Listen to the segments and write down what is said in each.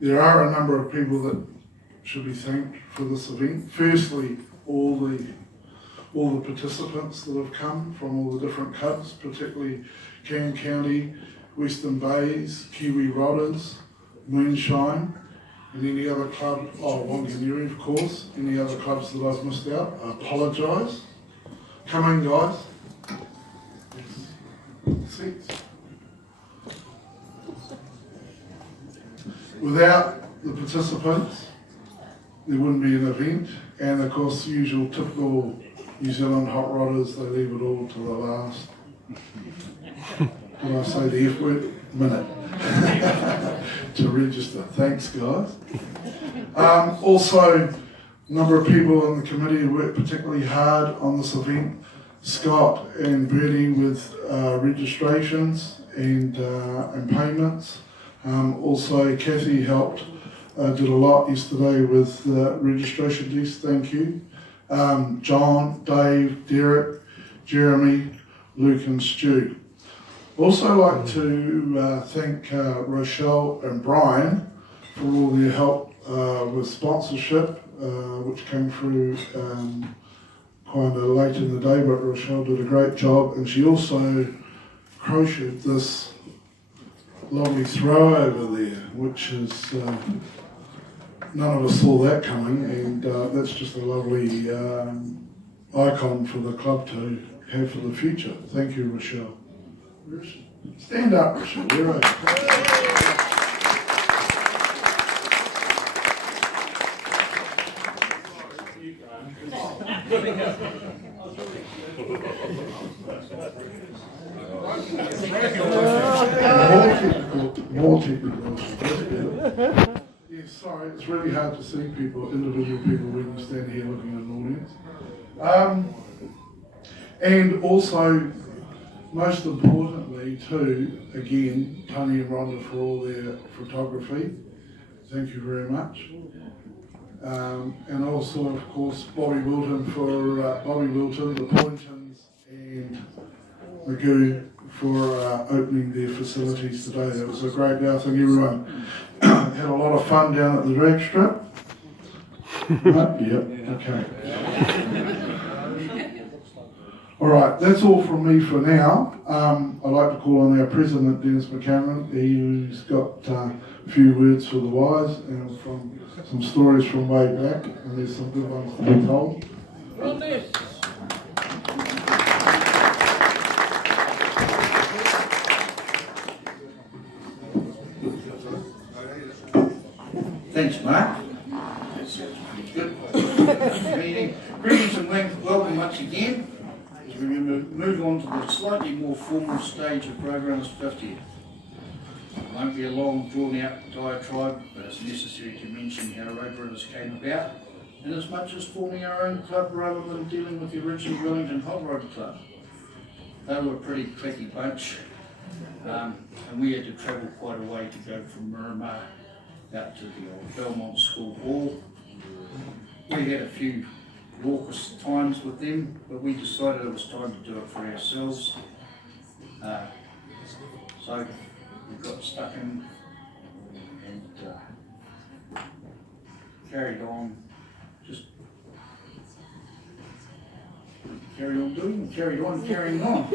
There are a number of people that should be thanked for this event. Firstly, all the participants that have come from all the different clubs, particularly Cairn County, Western Bays, Kiwi Rodders, Moonshine, and any other club, Wanganui of course, any other clubs that I've missed out, I apologise. Come in guys. Seats. Without the participants, there wouldn't be an event, and of course the usual typical New Zealand hot rodders, they leave it all to the last, did I say the F word? Minute to register. Thanks guys. Also, a number of people in the committee who worked particularly hard on this event. Scott and Bertie with registrations and payments. Also Kathy helped, did a lot yesterday with registration desk, thank you. John, Dave, Derek, Jeremy, Luke and Stu. Also like to thank Rochelle and Brian for all their help with sponsorship, which came through quite late in the day, but Rochelle did a great job, and she also crocheted this lovely throw over there, which is, none of us saw that coming, and that's just a lovely icon for the club to have for the future. Thank you, Rochelle. Stand up, Rochelle. Where are you? More technical. Yes, sorry, it's really hard to see people, individual people, when you stand here looking at an audience. And also, most importantly too, again, Tony and Rhonda for all their photography. Thank you very much. And also, of course, Bobby Wilton, the Pointons, and Magoo for opening their facilities today. It was a great day. I think everyone had a lot of fun down at the drag strip. Yep, okay. All right, that's all from me for now. I'd like to call on our president, Dennis McCameron. He's got a few words for the wise and from some stories from way back, and there's some good ones to be told. Thanks, Mark. Good meeting. Greetings and welcome once again. As we move on to the slightly more formal stage of Program's 50th. It won't be a long, drawn-out diatribe, but it's necessary to mention how Roadrunners came about, and as much as forming our own club rather than dealing with the original Wellington Hot Rod Club. They were a pretty clicky bunch, and we had to travel quite a way to go from Miramar out to the old Belmont School Hall. We had a few raucous times with them, but we decided it was time to do it for ourselves. So we got stuck in and carried on, just carried on doing, carrying on.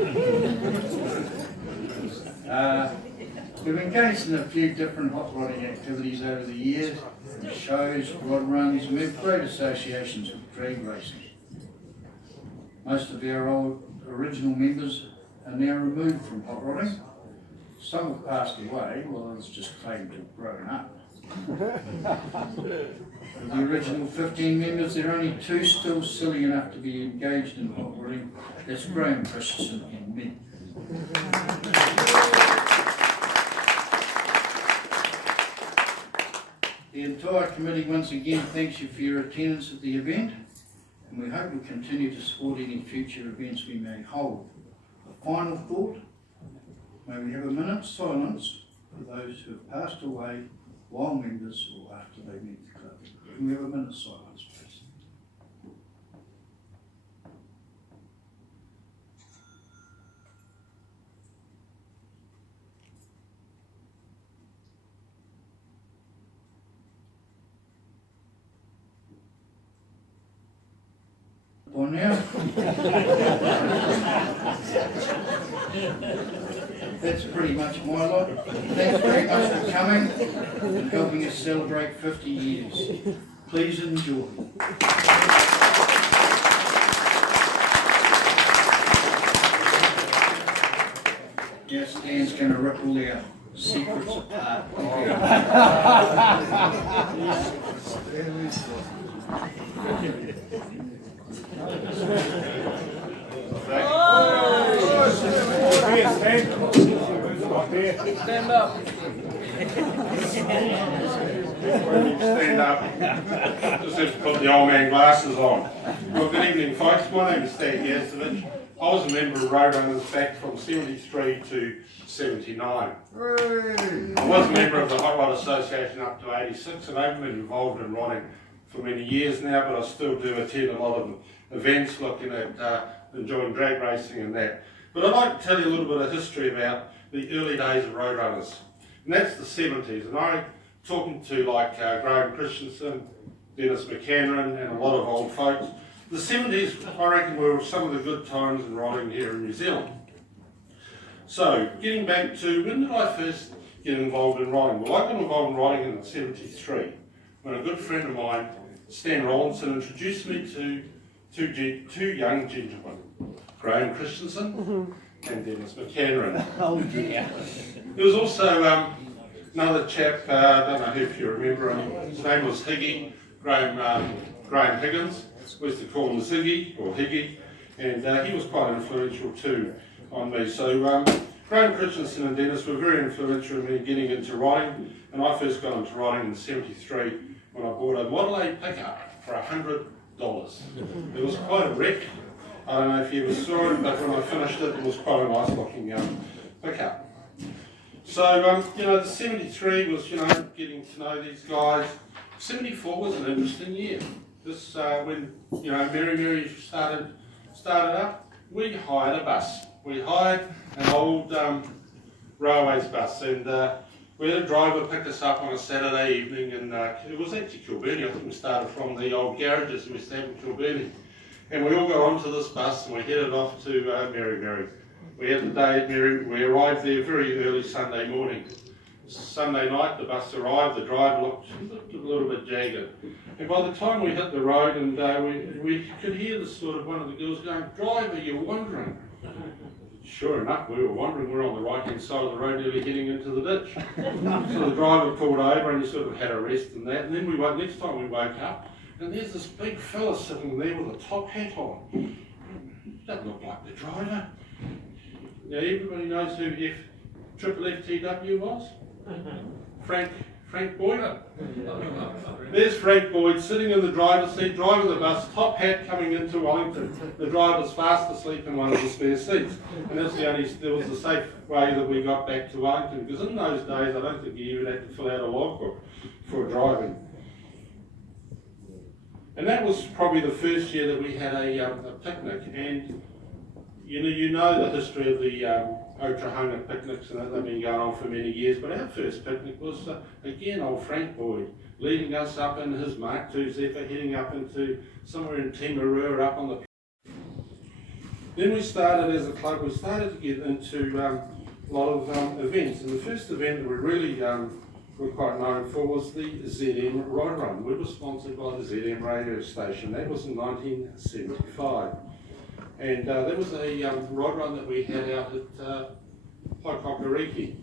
We've engaged in a few different hot rodding activities over the years, shows, rod runs, and we have great associations with drag racing. Most of our old original members are now removed from hot rodding. Some have passed away, while others just claim to have grown up. Of the original 15 members, there are only 2 still silly enough to be engaged in hot rodding. That's Graham Christensen and me. The entire committee once again thanks you for your attendance at the event, and we hope you'll continue to support any future events we may hold. A final thought, may we have a minute's silence for those who have passed away while members or after they leave the club. Can we have a minute's silence, please? by now. That's pretty much my lot. Thanks very much for coming and helping us celebrate 50 years. Please enjoy. Now Stan's going to rip all our secrets apart. Stand up. Stand up. Just have to put the old man glasses on. Well, good evening, folks. My name is Stan Yazdovich. I was a member of Roadrunners back from 73 to 79. I was a member of the Hot Rod Association up to 86, and I've been involved in riding for many years now, but I still do attend a lot of events looking at enjoying drag racing and that. But I'd like to tell you a little bit of history about the early days of Roadrunners. And that's the 70s. And I'm talking to like Graham Christensen, Dennis McCannon, and a lot of old folks. The 70s, I reckon, were some of the good times in riding here in New Zealand. So, getting back to when did I first get involved in riding? Well, I got involved in riding in 73 when a good friend of mine, Stan Rollinson, introduced me to two young gentlemen, Graham Christensen and Dennis McCannon. Oh dear. There was also another chap, I don't know if you remember him, his name was Higgy, Graham Higgins. We used to call him Ziggy or Higgy, and he was quite influential too on me. So Graham Christensen and Dennis were very influential in me getting into riding, and I first got into riding in 73 when I bought a Model A pickup for $100. It was quite a wreck. I don't know if you ever saw it, but when I finished it, it was quite a nice looking pickup. So, the 73 was, getting to know these guys. 74 was an interesting year. This, when, Mary started up, we hired a bus. We hired an old railways bus, and we had a driver pick us up on a Saturday evening, and it was actually Kilburnie. I think we started from the old garages we used to have in Kilburnie. And we all got onto this bus and we headed off to Mary. We had the day at Mary, we arrived there very early Sunday morning. Sunday night the bus arrived, the drive looked a little bit jagged. And by the time we hit the road, and we could hear the sort of one of the girls going, "Driver, you're wandering." Sure enough, we were wandering. We're on the right hand side of the road, nearly heading into the ditch. So the driver pulled over and he sort of had a rest and that. And then next time we woke up, and there's this big fella sitting there with a top hat on. Doesn't look like the driver. Now everybody knows who Triple FTW was? Frank Boyd. There's Frank Boyd sitting in the driver's seat, driving the bus, top hat coming into Wellington. The driver's fast asleep in one of the spare seats. And there was the safe way that we got back to Wellington, because in those days I don't think you even had to fill out a logbook for driving. And that was probably the first year that we had a picnic. And you know the history of the Oklahoma picnics, and they've been going on for many years. But our first picnic was, again, old Frank Boyd, leading us up in his Mark II Zephyr, heading up into somewhere in Timarua up on the... Then we started as a club, we started to get into a lot of events. And the first event that we really were quite known for was the ZM Ride Run. We were sponsored by the ZM radio station. That was in 1975. And that was a ride run that we had out at Paikokariki.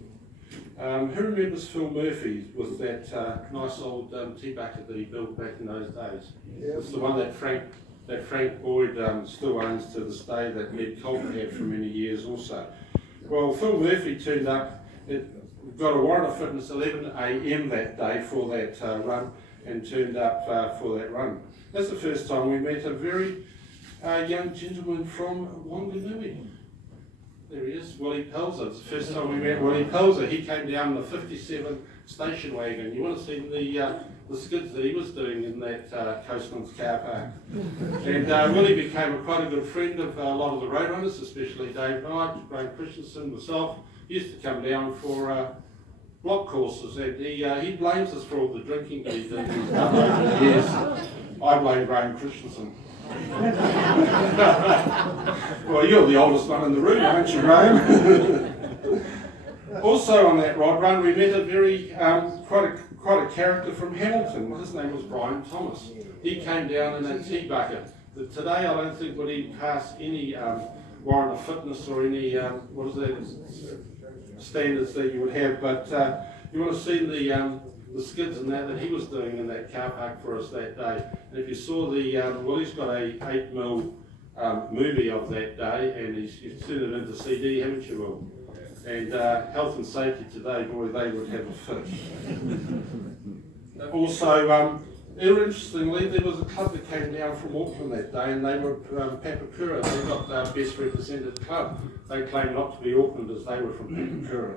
Who remembers Phil Murphy with that nice old tea bucket that he built back in those days? Yeah. It's the one that Frank Boyd still owns to this day, that Ned Colton had for many years also. Well, Phil Murphy turned up, got a warrant of fitness 11 a.m. that day for that run, and turned up for that run. That's the first time we met a very young gentleman from Wanganui. There he is, Willie Pelzer. It's the first time we met Willie Pelzer. He came down in the 57 station wagon. You want to see the skids that he was doing in that Coastlands car park. And Willie became quite a good friend of a lot of the roadrunners, especially Dave Knight, Graham Christensen, myself. He used to come down for block courses, and he blames us for all the drinking that he's done over the years. I blame Graham Christensen. Well, you're the oldest one in the room, aren't you, Graham? Also on that rod run, we met a very, quite a character from Hamilton. His name was Brian Thomas. He came down in a tea bucket. Today I don't think would even pass any warrant of fitness or any, standards that you would have, but you want to see the skids and that he was doing in that car park for us that day. And if you saw the, he's got a 8mm movie of that day, and he's turned it into CD, haven't you, Will? And health and safety today, boy, they would have a fit. Also, interestingly, there was a club that came down from Auckland that day, and they were Papakura. They got the best represented club. They claimed not to be Auckland as they were from Papakura.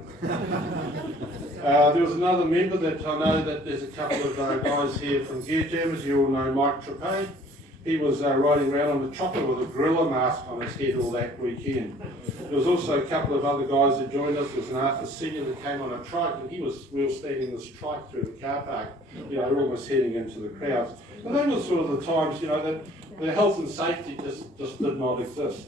There was another member that I know that there's a couple of guys here from Gear Jammers. You all know Mike Trapay. He was riding around on the chopper with a gorilla mask on his head all that weekend. There was also a couple of other guys that joined us. There was an Arthur Senior that came on a trike, and we were standing this trike through the car park, almost heading into the crowds. But they were sort of the times, that the health and safety just did not exist.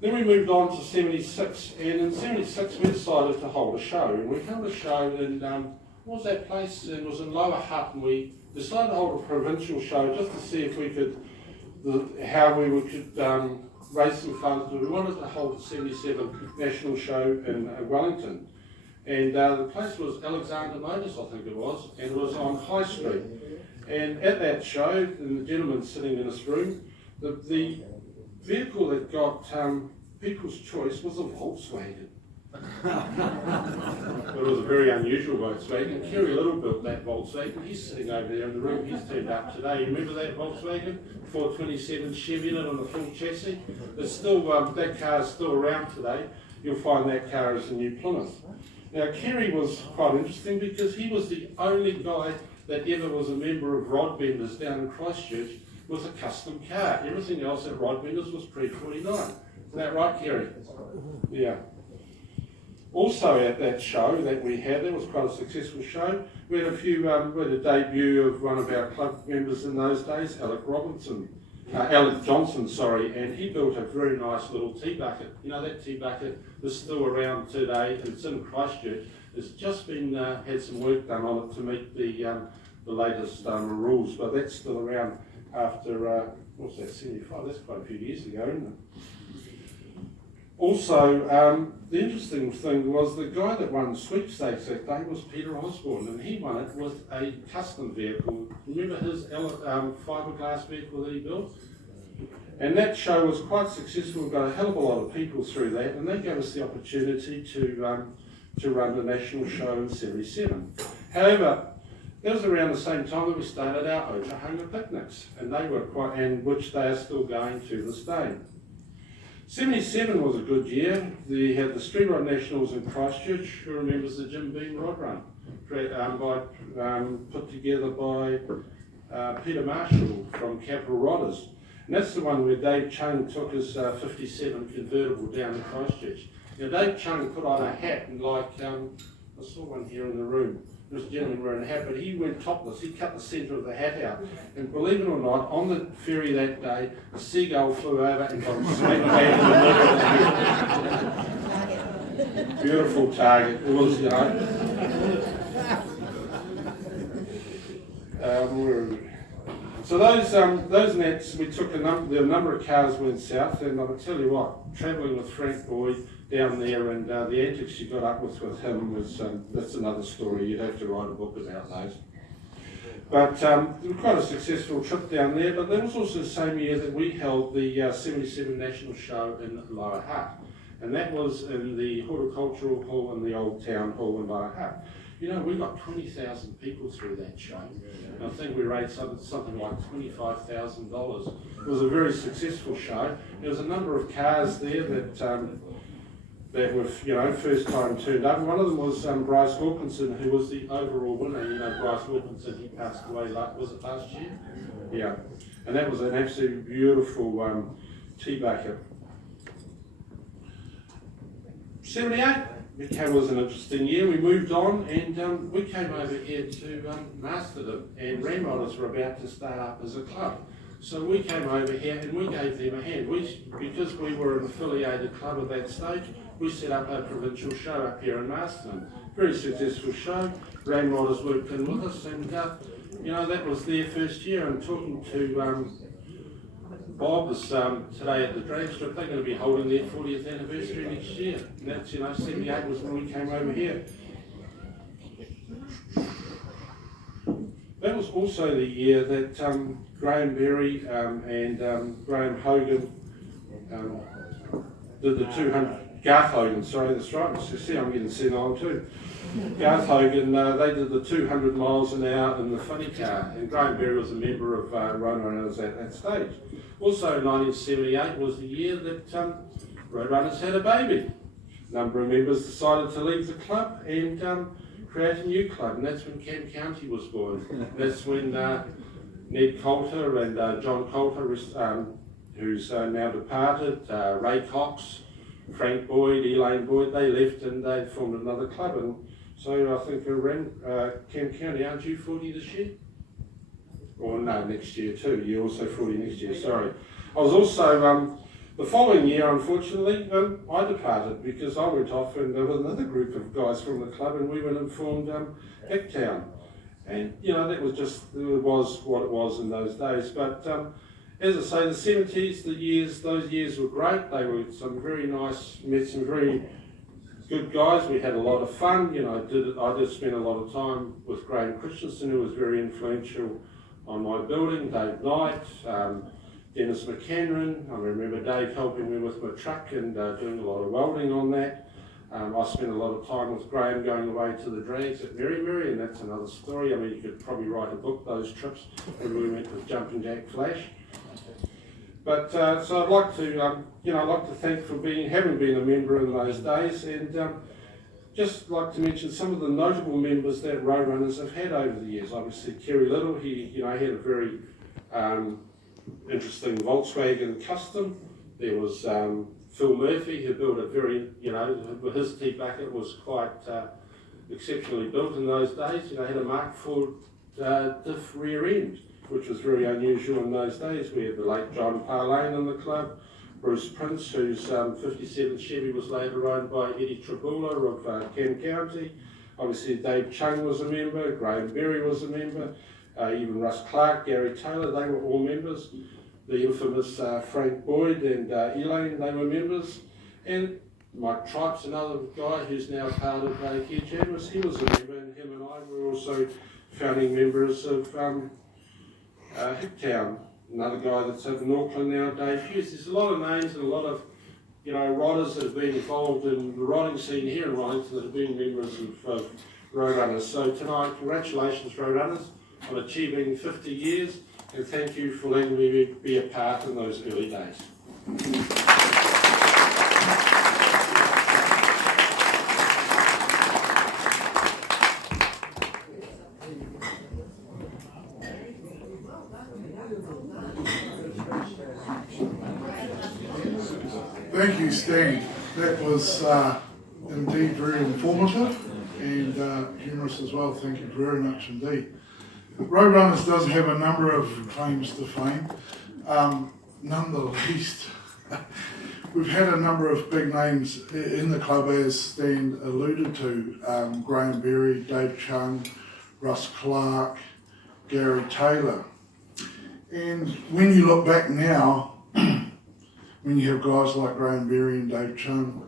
Then we moved on to 76, and in 76 we decided to hold a show. And we held a show in, what was that place? It was in Lower Hutt, and we decided to hold a provincial show just to see if we could, how we could raise some funds. We wanted to hold the 77 national show in Wellington. And the place was Alexander Motors, I think it was, and it was on High Street. And at that show, and the gentleman sitting in this room, the vehicle that got people's choice was a Volkswagen. It was a very unusual Volkswagen. Kerry Little built that Volkswagen. He's sitting over there in the room. He's turned up today. You remember that Volkswagen? 427 Chevy in it on the full chassis. It's still that car is still around today. You'll find that car is a new Plymouth. Now Kerry was quite interesting because he was the only guy that ever was a member of Rod Benders down in Christchurch with a custom car. Everything else at Rod Benders was pre-49. Isn't that right, Kerry? Yeah. Also at that show that we had, that was quite a successful show. We had we had a debut of one of our club members in those days, Alec Johnson, and he built a very nice little tea bucket. That tea bucket is still around today. It's in Christchurch. It's just been had some work done on it to meet the latest rules, but that's still around after, 75? That's quite a few years ago, isn't it? Also, the interesting thing was the guy that won sweepstakes that day was Peter Osborne, and he won it with a custom vehicle. Remember his fiberglass vehicle that he built? And that show was quite successful. We got a hell of a lot of people through that, and they gave us the opportunity to run the national show in 77. However, that was around the same time that we started our Oklahoma picnics, and they were which they are still going to this day. 77 was a good year. They had the Street Rod Nationals in Christchurch. Who remembers the Jim Beam Rod Run? Put together by Peter Marshall from Capital Rodders. And that's the one where Dave Chung took his 57 convertible down to Christchurch. Dave Chung put on a hat, and I saw one here in the room. There was a gentleman wearing a hat, but he went topless. He cut the centre of the hat out. And believe it or not, on the ferry that day, a seagull flew over and got smack bang in the middle of the beautiful target. It was, So those nets, we took a number of cars went south, and I'll tell you what, travelling with Frank Boyd down there, and the antics you got up with him was, that's another story. You'd have to write a book about those. But it was quite a successful trip down there, but that was also the same year that we held the 77 National Show in Lower Hutt. And that was in the Horticultural Hall in the Old Town Hall in Lower Hutt. We got 20,000 people through that show. And I think we raised something like $25,000. It was a very successful show. There was a number of cars there that were, first time turned up. One of them was Bryce Wilkinson, who was the overall winner. Bryce Wilkinson, he passed away, was it last year? Yeah. And that was an absolutely beautiful tea bucket. 78. It was an interesting year. We moved on, and we came over here to Masterton, and Ramrodders were about to start up as a club. So we came over here and we gave them a hand. Because we were an affiliated club at that stage, we set up a provincial show up here in Marston. Very successful show. Ramrodders worked in with us, and that was their first year. And talking to Bob was today at the drag strip. They're going to be holding their 40th anniversary next year. And that's 78 was when we came over here. That was also the year that Graham Berry and Graham Hogan did the 200. Garth Hogan, sorry, that's right. See, I'm getting senile too. Garth Hogan, they did the 200 miles an hour in the funny car, and Graham Berry was a member of Roadrunners at that stage. Also, 1978 was the year that Roadrunners had a baby. A number of members decided to leave the club and create a new club, and that's when Cam County was born. That's when Ned Coulter and John Coulter, who's now departed, Ray Cox, Frank Boyd, Elaine Boyd, they left and they formed another club. And so I think Cam County, aren't you 40 this year? Or no, next year too. You're also 40 next year, sorry. I was also, the following year, unfortunately, I departed because I went off and there was another group of guys from the club and we went and formed Hicktown. And, that was just, it was what it was in those days. But as I say, the 70s, those years were great. They were some very nice, met some very good guys. We had a lot of fun. I did spend a lot of time with Graham Christensen, who was very influential on my building, Dave Knight, Dennis McHenron. I remember Dave helping me with my truck and doing a lot of welding on that. I spent a lot of time with Graham going away to the drags at Merry, and that's another story. I mean, you could probably write a book, those trips, when we went with Jumping Jack Flash. But so I'd like to thank for having been a member in those days, and just like to mention some of the notable members that Roadrunners have had over the years. Obviously, Kerry Little, he had a very interesting Volkswagen Custom. There was Phil Murphy, who built a very, his T-bucket was quite exceptionally built in those days. Had a Mark IV diff rear end, which was very unusual in those days. We had the late John Parlane in the club, Bruce Prince, whose 57 Chevy was later owned by Eddie Tribula of Cam County. Obviously Dave Chung was a member, Graham Berry was a member, even Russ Clark, Gary Taylor, they were all members. The infamous Frank Boyd and Elaine, they were members. And Mike Tripes, another guy who's now part of Care Jammers, he was a member, and him and I were also founding members of Hicktown. Another guy that's up in Auckland now, Dave Hughes. There's a lot of names and a lot of rodders that have been involved in the rodding scene here in Wellington that have been members of Roadrunners. So tonight, congratulations Roadrunners on achieving 50 years, and thank you for letting me be a part in those early days. Thank you, Stan. That was indeed very informative and humorous as well. Thank you very much indeed. Roadrunners does have a number of claims to fame, none the least. We've had a number of big names in the club, as Stan alluded to, Graham Berry, Dave Chung, Russ Clark, Gary Taylor. And when you look back now, when you have guys like Graham Berry and Dave Chung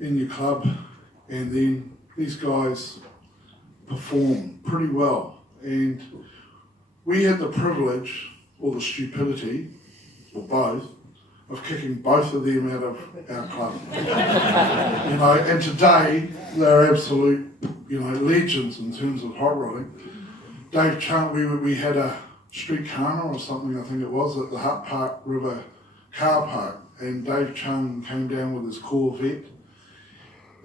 in your club, and then these guys perform pretty well. And we had the privilege, or the stupidity, or both, of kicking both of them out of our club. And today they're absolute, legends in terms of hot rodding. Dave Chung, we had a street carnival or something, I think it was, at the Hutt Park River car park, and Dave Chung came down with his Corvette.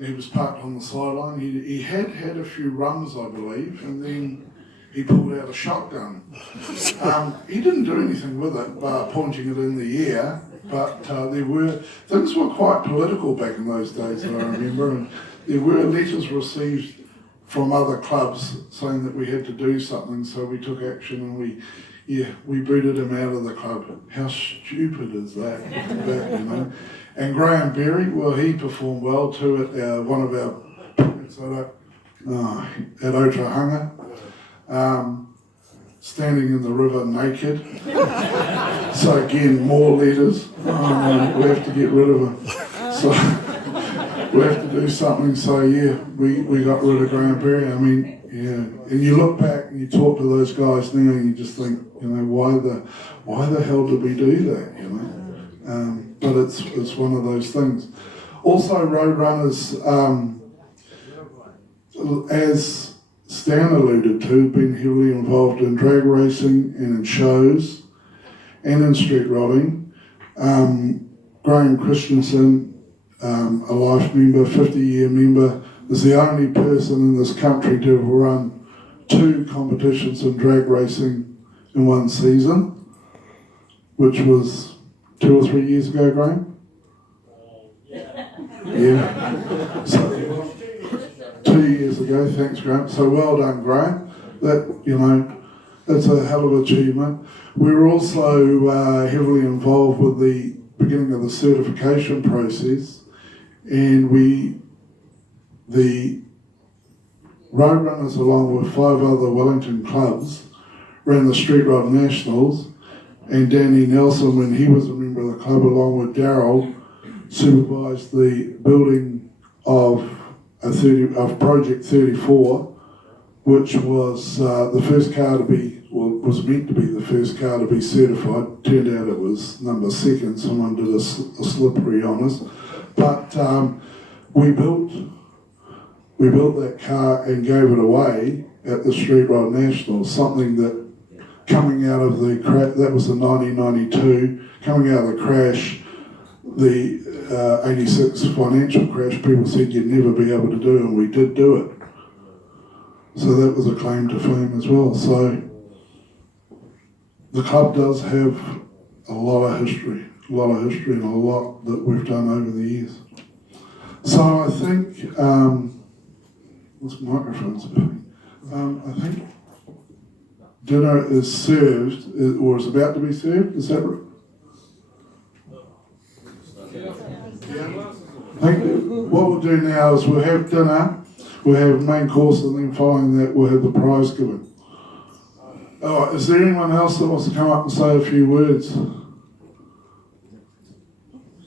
He was parked on the sideline. He had a few runs, I believe, and then he pulled out a shotgun. He didn't do anything with it, pointing it in the air, but things were quite political back in those days, I remember, and there were letters received from other clubs saying that we had to do something, so we took action and we Yeah, we booted him out of the club. How stupid is that? You know? And Graham Berry, well, he performed well too at one of our permits at Otahanga. Standing in the river naked. So again, more letters. Oh no, we have to get rid of him. So we have to do something. So yeah, we got rid of Graham Berry. I mean, yeah. And you look back and you talk to those guys now and you just think, you know, why the hell did we do that, you know? But it's one of those things. Also, Roadrunners, as Stan alluded to, been heavily involved in drag racing and in shows and in street rodding. Graham Christensen, a life member, 50-year member, is the only person in this country to have run 2 competitions in drag racing in one season, which was 2 or 3 years ago, Graham? Yeah. So, 2 years ago, thanks Graham. So well done, Graham. That, you know, that's a hell of an achievement. We were also heavily involved with the beginning of the certification process, and the Roadrunners, along with 5 other Wellington clubs, ran the Street Rod Nationals, and Danny Nelson, when he was a member of the club, along with Darryl, supervised the building of Project 34, which was the first car to be, well, was meant to be the first car to be certified. Turned out it was number 2nd. Someone did a slippery on us. But we built that car and gave it away at the Street Rod Nationals, something that coming out of the crash, that was in 1992, coming out of the crash, the 86 financial crash, people said you'd never be able to do, and we did do it. So that was a claim to fame as well. So the club does have a lot of history and a lot that we've done over the years. So I think, this microphone's beeping. I think dinner is served, or is about to be served, is that right? I think what we'll do now is we'll have dinner, we'll have main course, and then following that we'll have the prize given. Oh, is there anyone else that wants to come up and say a few words?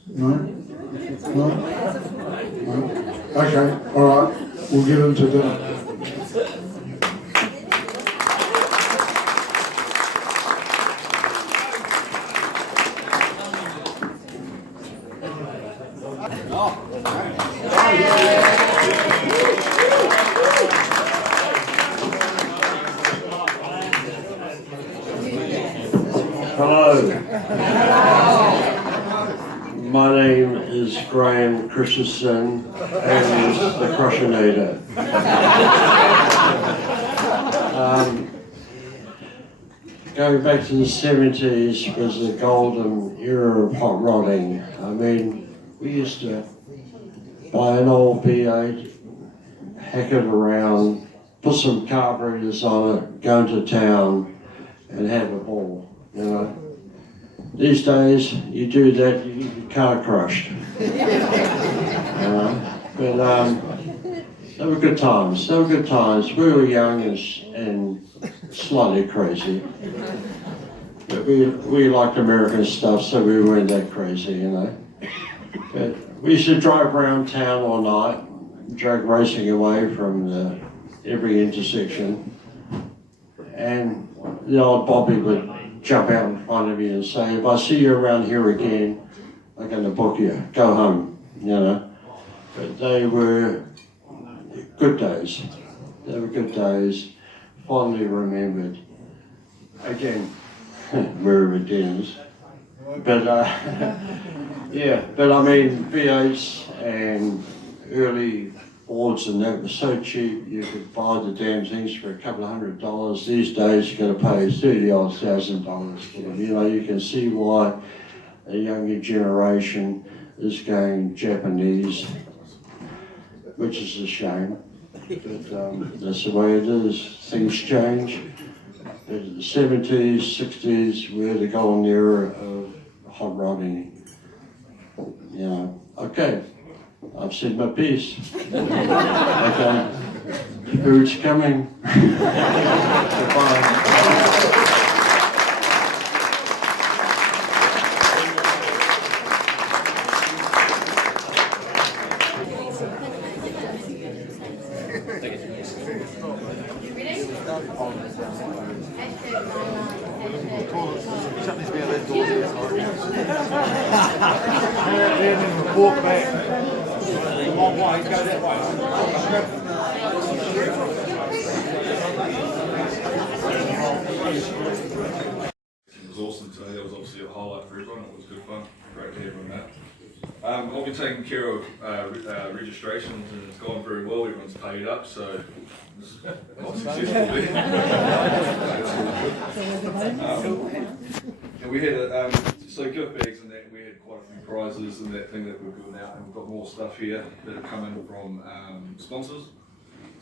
No? No? No? Okay, alright, we'll get into dinner. Hello. My name is Graham Christensen and the Crushinator. Going back to the 70s was the golden era of hot rodding. I mean, we used to buy an old V8, hack it around, put some carburetors on it, go into town and have a ball. You know, these days you do that, you get your car crushed. But they were good times. They were good times. We were young and slightly crazy. But we liked American stuff, so we weren't that crazy, you know. But we used to drive around town all night, drag racing away from every intersection, and the old Bobby would jump out in front of you and say, if I see you around here again, I'm going to book you, go home, you know. But they were good days. They were good days, fondly remembered. Again, we're Deans. But yeah, but I mean, V8s and early Fords and that was so cheap, you could buy the damn things for a couple of $100. These days you're going to pay $30,000 for them. You know, you can see why a younger generation is going Japanese, which is a shame. But that's the way it is. Things change. in the 70s, 60s, we had to go on the era of hot rodding. Yeah, okay, I've said my piece. Okay, food's coming. Goodbye. Walk back. A long way, go that way. It was awesome today. That was obviously a highlight for everyone. It was good fun. Great to have everyone out. I've been taking care of registrations and it's gone very well. Everyone's paid up, so it's quite successful there. And we had so gift bags and that. We had quite a few prizes and that thing that we're giving out, and we've got more stuff here that have come in from sponsors.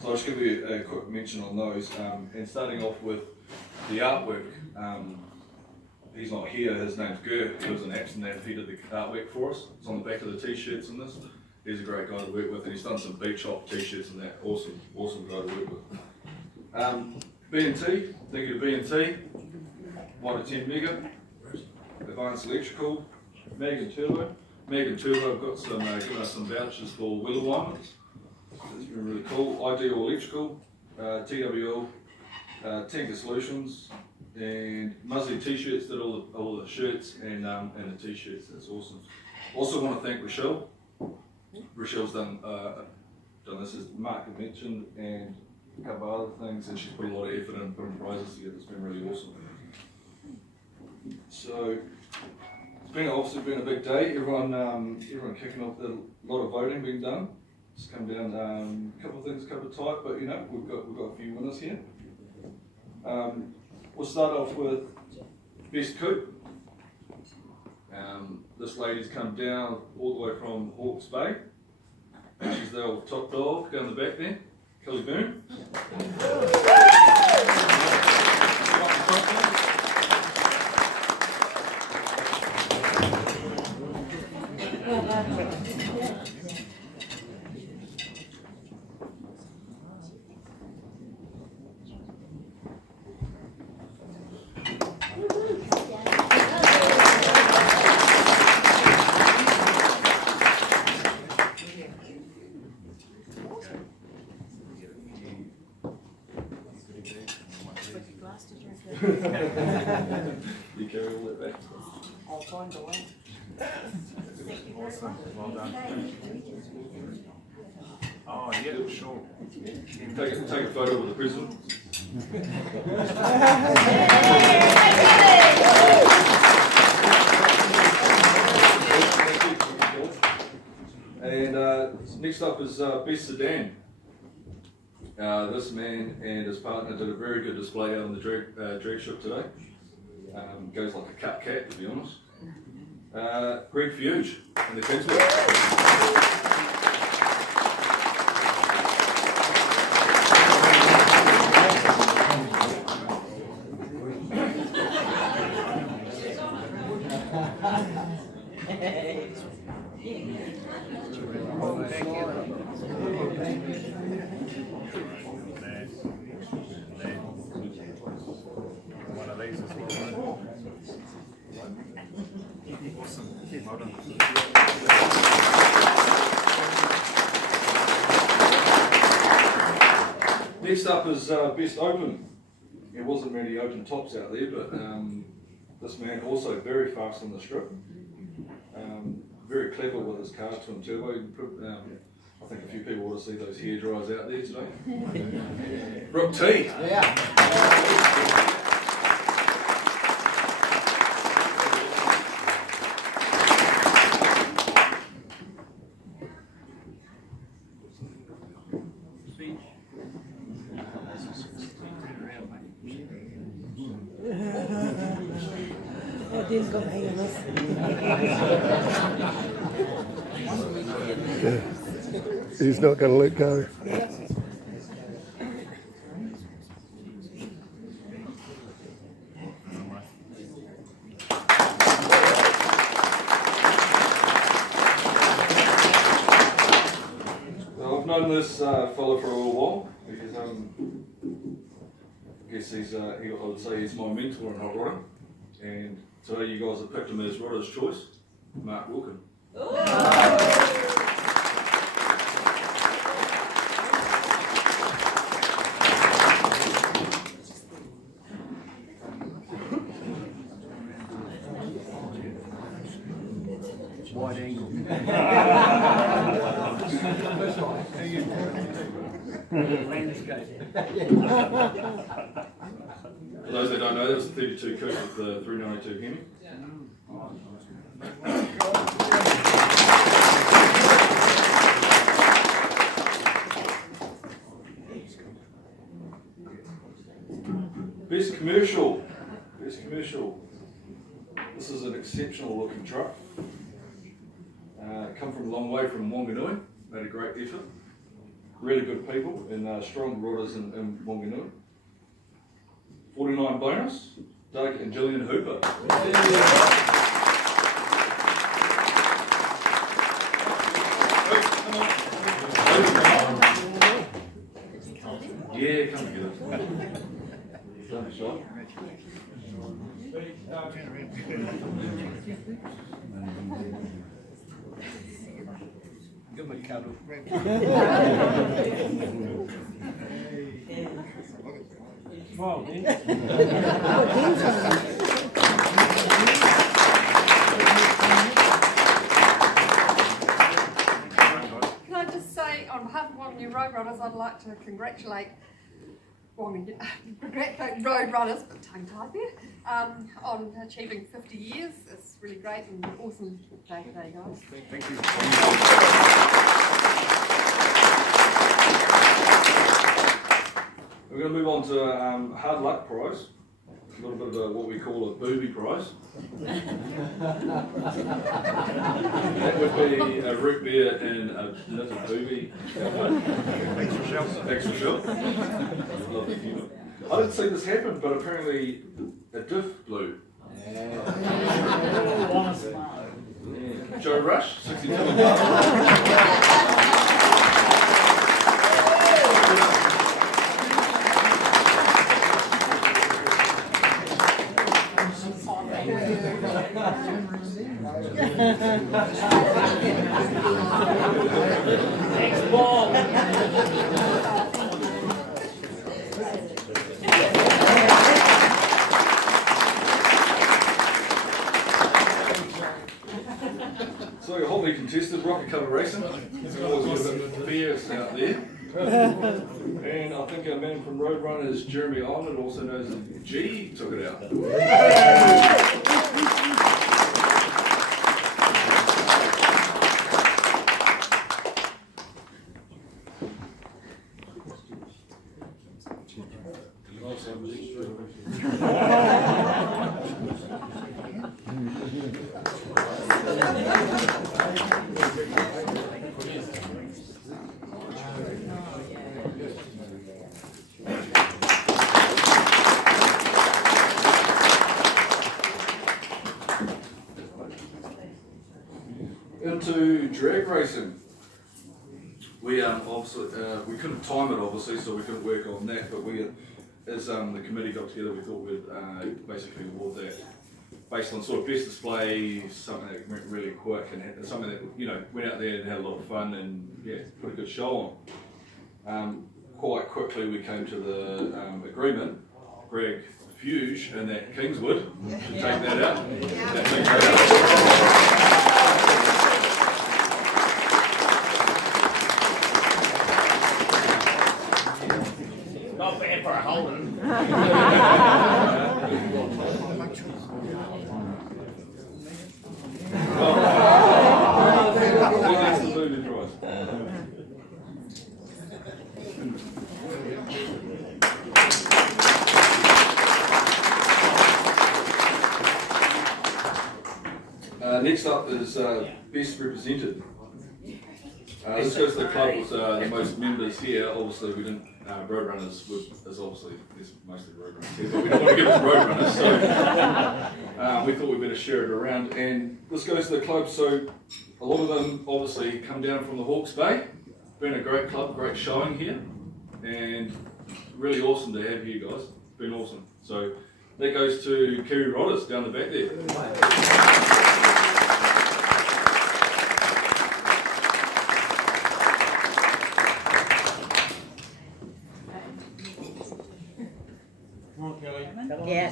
So I'll just give you a quick mention on those. And starting off with the artwork. He's not here, his name's Gert, he was in Amsterdam, he did the artwork for us. It's on the back of the t-shirts and this. He's a great guy to work with and he's done some beach hop t-shirts and that. Awesome guy to work with. B&T, thank you to B&T. 1 to 10 mega. Advanced Electrical, Megan Turbo. Megan Turbo have got some, given us some vouchers for Willow Wines. It's been really cool. Ideal Electrical, TWL, Tinker Solutions, and Muzzy t-shirts did all the shirts and the t-shirts. That's awesome. Also want to thank Rochelle. Rochelle's done this, as Mark had mentioned, and a couple of other things, and she's put a lot of effort in putting prizes together. It's been really awesome. So it's obviously been a big day. Everyone kicking off. A lot of voting being done. It's come down a couple of things, a couple of tight, but you know we've got a few winners here. We'll start off with Best Coop. This lady's come down all the way from Hawke's Bay. She's the old top dog down the back there, Kelly Boone. You carry all that back? I'll find a way. Awesome. Well done. Oh, yeah, sure. Take a photo with the president. And next up is Best Sedan. This man and his partner did a very good display out on the drag strip today. Goes like a cut cat, to be honest. Greg Fuge and the Kingsmen. One of these as well. Awesome. Well done. Next up is Best Open. There wasn't many open tops out there, but this man also very fast on the strip. Very clever with his car, twin turbo. I think a few people want to see those hair dryers out there today. Brooke T. Yeah. He's not going to let go. known this fella for a little while. He's, I guess I would say he's my mentor in hot rodding. And today you guys have picked him as Rodder's Choice, Mark Wilkin. Wide angle. Landscape. For those that don't know, that was a 32 coupe with the 392 Hemi. Best commercial. Best commercial. This is an exceptional looking truck. Come from a long way from Wanganui. Made a great effort. Really good people and strong rodders in Wanganui. 49 bonus. Doug and Gillian Hooper. Yeah, come and get it. Don't be shy. Give him a cuddle. Smile, Dean. Can I just say, on behalf of Wanganui Road Runners, I'd like to congratulate Road Runners, but tongue-tied there, on achieving 50 years. It's really great and awesome day today, guys. Thank you. We're going to move on to hard luck prize. A little bit of what we call a booby prize. That would be a root beer and a knitted booby. Extra shelf. Extra shelf. Love the humour. I didn't see this happen, but apparently a diff blew. Yeah. Joe Rush, 62. So you're hotly contested, Rocket Colour Racing. There's always a bit of fierce out there. And I think our man from Roadrunners, Jeremy Island, also knows that G took it out. Into drag racing. We obviously we couldn't time it obviously, so we couldn't work on that. But we, as the committee got together, we thought we'd basically award that based on sort of best display, something that went really quick and something that went out there and had a lot of fun and put a good show on. Quite quickly we came to the agreement. Greg Fuge and that Kingswood should take that out. That takes that out. Not bad for a Holden. That's the booby prize. Next up is best represented. This goes to the club with the most members here. Obviously, we didn't. Roadrunners is obviously there's mostly Roadrunners here, but we don't want to give it to Roadrunners, so we thought we'd better share it around. And this goes to the club. So a lot of them obviously come down from the Hawke's Bay, been a great club, great showing here, and really awesome to have you guys. Been awesome. So that goes to Kerry Rodders down the back there. Yeah.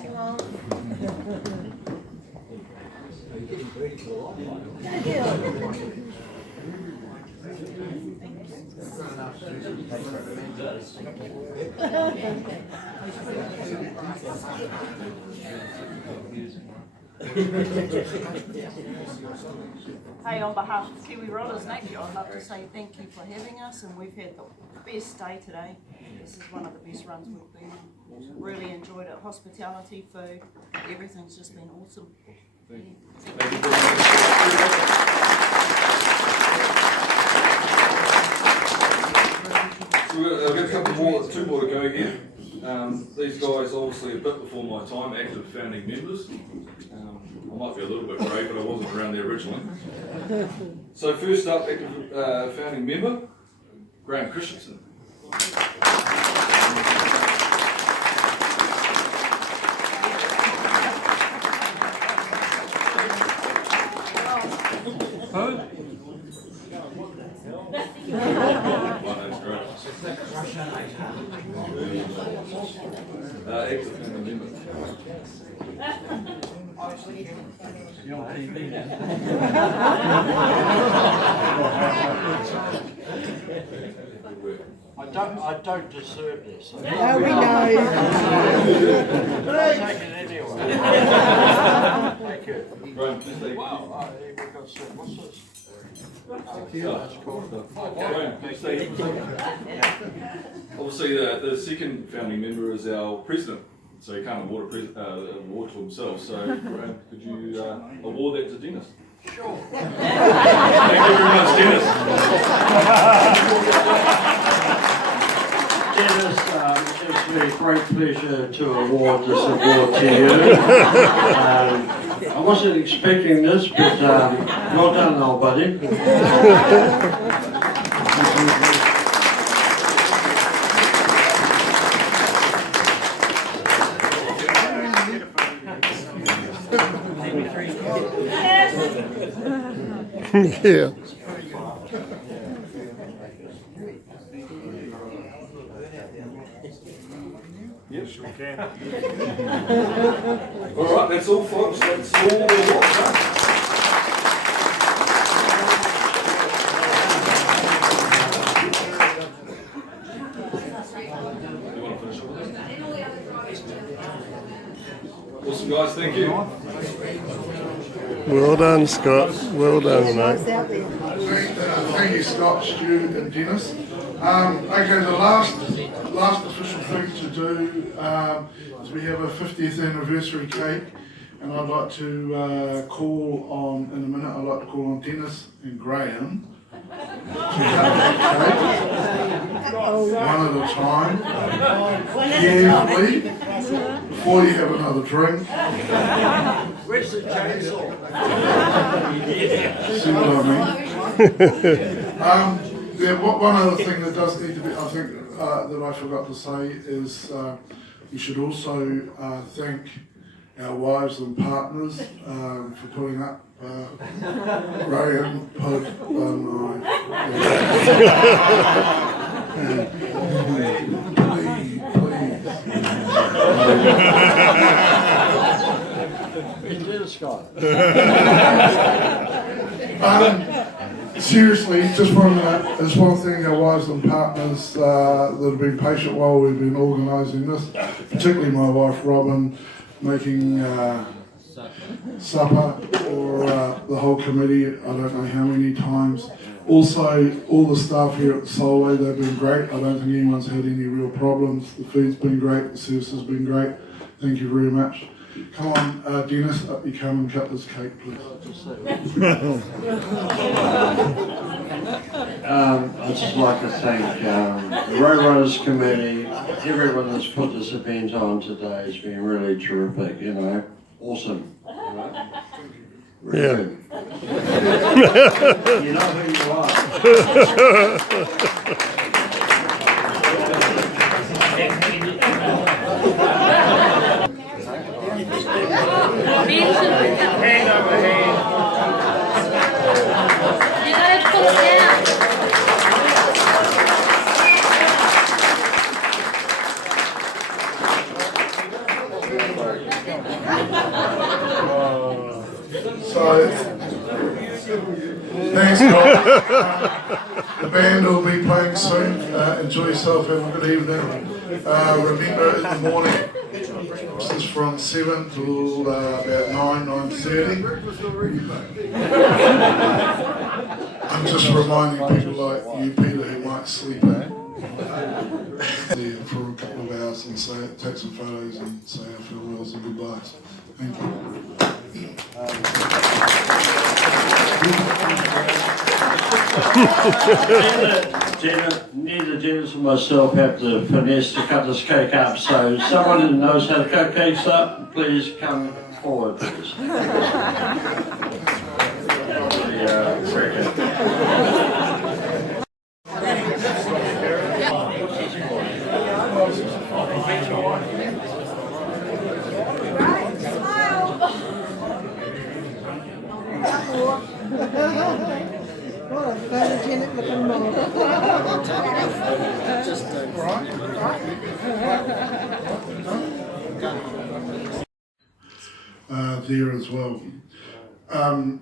Hey, on behalf of Kiwi Rollers Nation, I'd love to say thank you for having us, and we've had the best day today. This is one of the best runs we've been on. Really enjoyed it. Hospitality, food, everything's just been awesome. Thank you very much. So we've got a couple more, two more to go here. These guys obviously a bit before my time, active founding members. I might be a little bit grey, but I wasn't around there originally. So first up, active founding member, Graham Christensen. Active founding member. You're on TV now. I don't deserve this. Oh, we know. I'll take it anyway. Thank you. Graham, please take it. Wow, we've got some, what's this? Graham, please take it. Obviously, the second founding member is our president, so he can't award award to himself. So, Graham, could you award that to Dennis? Sure. Thank you very much, Dennis. Dennis, it gives me great pleasure to award this award to you. I wasn't expecting this, but well done, old buddy. Yeah. Yes, sure can. All right, that's all, folks. That's all the awards done. You want to finish up with this? Awesome, guys. Thank you. Well done, Scott. Well done, mate. Nice out there. Thank you, Scott, Stu, and Dennis. Okay, the last official thing to do is we have a 50th anniversary cake, and I'd like to call on, in a minute, I'd like to call on Dennis and Graham to cut that cake, one at a time, carefully, before you have another drink. Where's the chainsaw? See what I mean? One other thing that does need to be, I think, that I forgot to say is we should also thank our wives and partners for putting up Graham, Pud, and Seriously, just want to thank our wives and partners that have been patient while we've been organising this, particularly my wife Robin, making supper for the whole committee, I don't know how many times. Also, all the staff here at the Solway, they've been great. I don't think anyone's had any real problems. The food's been great, the service has been great. Thank you very much. Come on, Dennis, up you come and cut this cake, please. I'd just like to thank the Road Runners Committee, everyone that's put this event on today has been really terrific, you know, awesome. You know? Really good. You know who you are. Hand over hand. You gotta pull down. So, thanks, guys. The band will be playing soon. Enjoy yourself. Have a good evening. Remember, in the morning, this is from 7 till about 9:30. I'm just reminding people like you, Peter, who might sleep in there for a couple of hours and take some photos and say our farewells and goodbyes. Thank you. Neither Dennis or myself have the finesse to cut this cake up, so someone who knows how to cut cakes up, please come forward, please. What a photogenic looking model. There as well.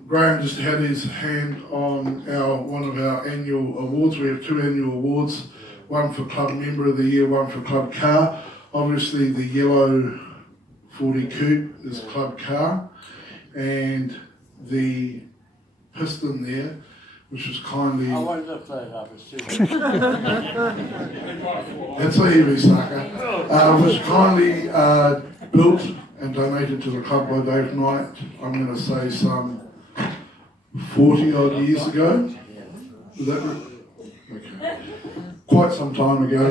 Graham just had his hand on one of our annual awards. We have 2 annual awards, one for Club Member of the Year, one for Club Car. Obviously the yellow 40 Coupe is Club Car, and the piston there, which was kindly... I won't lift that up, it's too heavy. It's a heavy sucker. Was kindly built and donated to the club by Dave Knight, I'm going to say some 40 odd years ago. Is that right? Okay. Quite some time ago,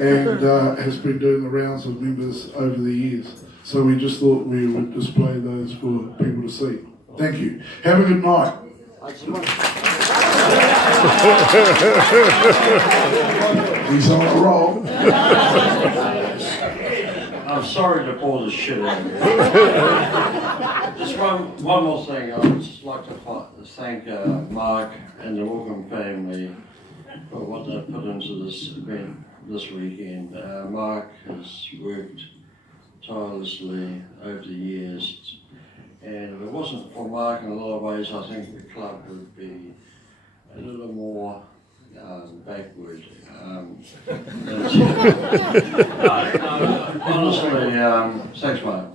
and has been doing the rounds of members over the years. So we just thought we would display those for people to see. Thank you. Have a good night. He's on a roll. I'm sorry to pour this shit on you. Just one more thing. I would just like to thank Mark and the Wilkham family for what they've put into this event this weekend. Mark has worked tirelessly over the years, and if it wasn't for Mark in a lot of ways, I think the club would be a little more backward. Honestly, thanks, Mark.